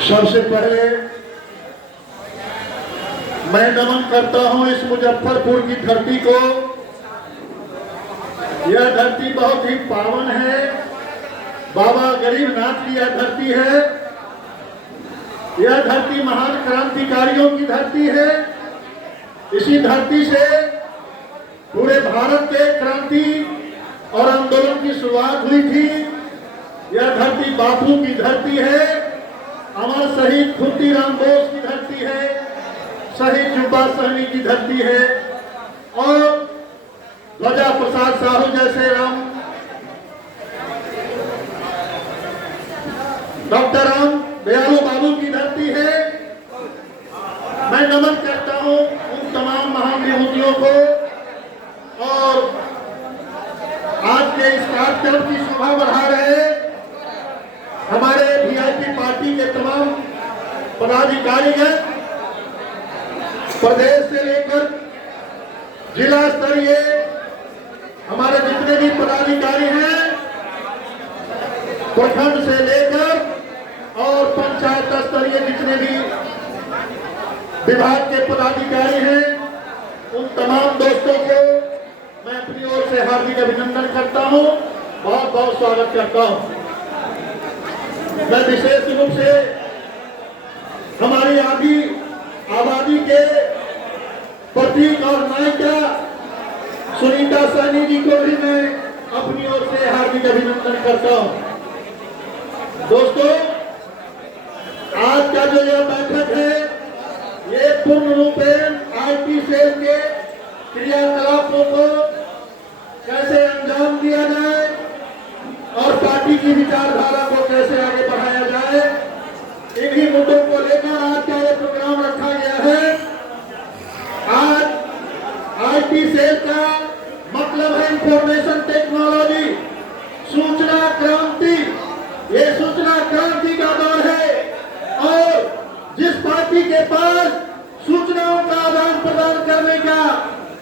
सबसे पहले मैं नमन करता हूं इस मुजफ्फरपुर की धरती को। यह धरती बहुत ही पावन है। बाबा गरीबनाथ की यह धरती है। यह धरती महान क्रांतिकारियों की धरती है। इसी धरती से पूरे भारत के क्रांति और आंदोलन की शुरुआत हुई थी। यह धरती बापू की धरती है। अमर शहीद खुदीराम बोस की धरती है। शहीद जुब्बा सहनी की धरती है। और ध्वजा प्रसाद साहू जैसे डॉक्टर राम दयालु बाबू की धरती है। मैं नमन करता हूं उन तमाम महान विभूतियों को। और आज के इस कार्यक्रम की शोभा बढ़ा रहे हमारे वीआईपी पार्टी के तमाम पदाधिकारी हैं। प्रदेश से लेकर जिला स्तरीय हमारे जितने भी पदाधिकारी हैं, प्रखंड से लेकर और पंचायत स्तरीय जितने भी विभाग के पदाधिकारी हैं, उन तमाम दोस्तों को मैं अपनी ओर से हार्दिक अभिनंदन करता हूं। बहुत बहुत स्वागत करता हूं। मैं विशेष रूप से हमारी आबादी के प्रतीक और नायिका सुनीता सहनी जी को भी मैं अपनी ओर से हार्दिक अभिनंदन करता हूं। दोस्तों, आज का जो यह बैठक है, ये पूर्ण रूपेण आईटी सेल के क्रियाकलापों को कैसे अंजाम दिया जाए और पार्टी की विचारधारा को कैसे आगे बढ़ाया जाए, इन्हीं मुद्दों को लेकर आज का ये प्रोग्राम रखा गया है। आज आईटी सेल का मतलब है इंफॉर्मेशन टेक्नोलॉजी, सूचना क्रांति। ये सूचना क्रांति का दौर है और जिस पार्टी के पास सूचनाओं का आदान प्रदान करने का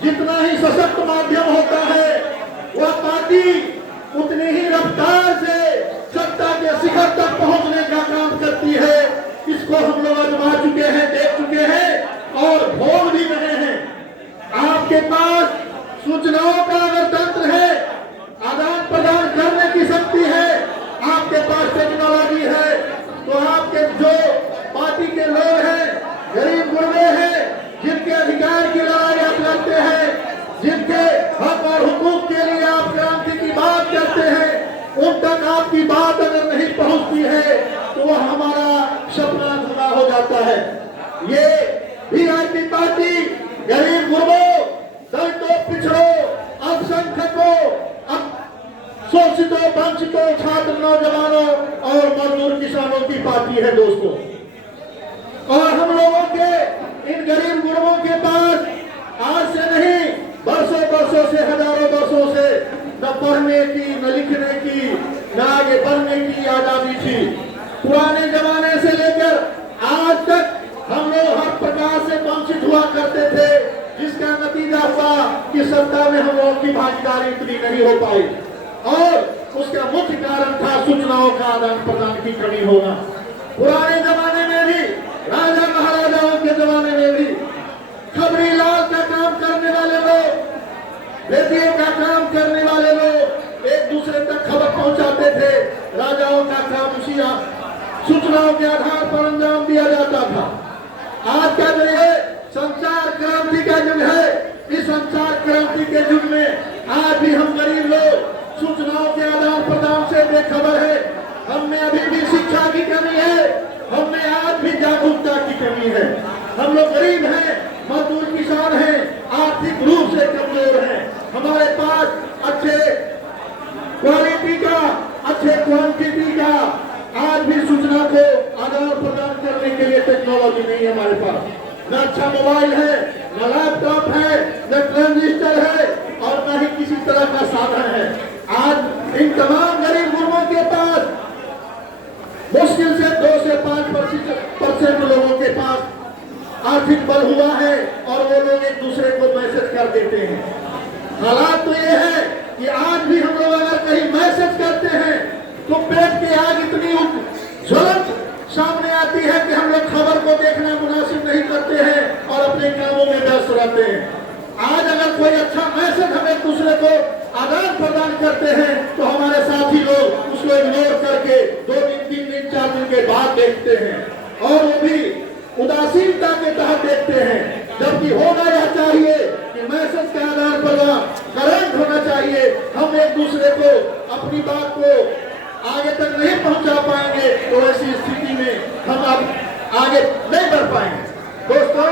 जितना ही सशक्त माध्यम होता है, वह पार्टी उतनी ही रफ्तार से सत्ता के शिखर तक पहुंचने का काम करती है। इसको हम लोग आजमा चुके हैं, देख चुके हैं और भोग भी रहे हैं। आपके पास सूचनाओं का अगर तंत्र है, आदान प्रदान करने की शक्ति है, आपके पास टेक्नोलॉजी है, तो आपके जो पार्टी के लोग हैं, गरीब गुरबे हैं, जिनके अधिकार की लड़ाई आप लड़ते हैं, जिनके हक और हुकूक के लिए आप क्रांति की बात करते हैं, उन तक आपकी बात अगर नहीं पहुंचती है तो वह हमारा सपना अधूरा हो जाता है। ये वीआईपी पार्टी गरीब गुरबों, दलितों, पिछड़ों, अल्पसंख्यकों, शोषितों, वंचितों, छात्र, नौजवानों और मजदूर किसानों की पार्टी है दोस्तों। और हम लोगों के इन गरीब गुरबों के पास आज से नहीं, बरसों बरसों से, हजारों वर्षों से न पढ़ने की, न लिखने की, न आगे बढ़ने की आजादी थी। पुराने जमाने से लेकर आज तक हम लोग हर प्रकार से वंचित हुआ करते थे, जिसका नतीजा हुआ कि सत्ता में हम लोगों की भागीदारी इतनी नहीं हो पाई और उसका मुख्य कारण था सूचनाओं का आदान प्रदान की कमी होना। पुराने जमाने में भी, राजा महाराजाओं के जमाने में भी खबरी लाल का काम करने वाले लोग, रेडियो का काम करने वाले लोग एक दूसरे तक खबर पहुंचाते थे। राजाओं का काम उसी सूचनाओं के आधार पर अंजाम दिया जाता था। आज का जो ये संचार क्रांति का युग है, इस संचार क्रांति के युग में आज भी हम गरीब लोग सूचनाओं के आदान प्रदान से बेखबर है। हमने अभी भी शिक्षा की कमी है, हमने आज भी जागरूकता की कमी है। हम लोग गरीब हैं, मजदूर किसान हैं, आर्थिक रूप से कमजोर हैं। हमारे पास अच्छे क्वालिटी का, अच्छे क्वांटिटी का आज भी सूचना को आदान प्रदान करने के लिए टेक्नोलॉजी नहीं है हमारे पास। न अच्छा मोबाइल है, न लैपटॉप है, न ट्रांजिस्टर है और न ही किसी तरह का साधन है। आज इन तमाम गरीब गुरबों के पास मुश्किल से 2 से 5% लोगों के पास आर्थिक बल हुआ है और वो लोग एक दूसरे को मैसेज कर देते हैं। हालात तो ये है कि आज भी हम लोग अगर कहीं मैसेज करते हैं तो पेट की आग इतनी ज्वलंत सामने आती है कि हम लोग खबर को देखना मुनासिब नहीं करते हैं और अपने कामों में व्यस्त रहते हैं। आज अगर कोई अच्छा मैसेज हम एक दूसरे को आदान प्रदान करते हैं तो हमारे साथी लोग उसको इग्नोर करके 2 दिन 3 दिन 4 दिन के बाद देखते हैं और वो भी उदासीनता के तहत देखते हैं, जबकि होना यह चाहिए कि मैसेज का आदान प्रदान करंट होना चाहिए। हम एक दूसरे को अपनी बात को आगे तक नहीं पहुंचा पाएंगे तो ऐसी स्थिति में हम अब आगे नहीं बढ़ पाएंगे। दोस्तों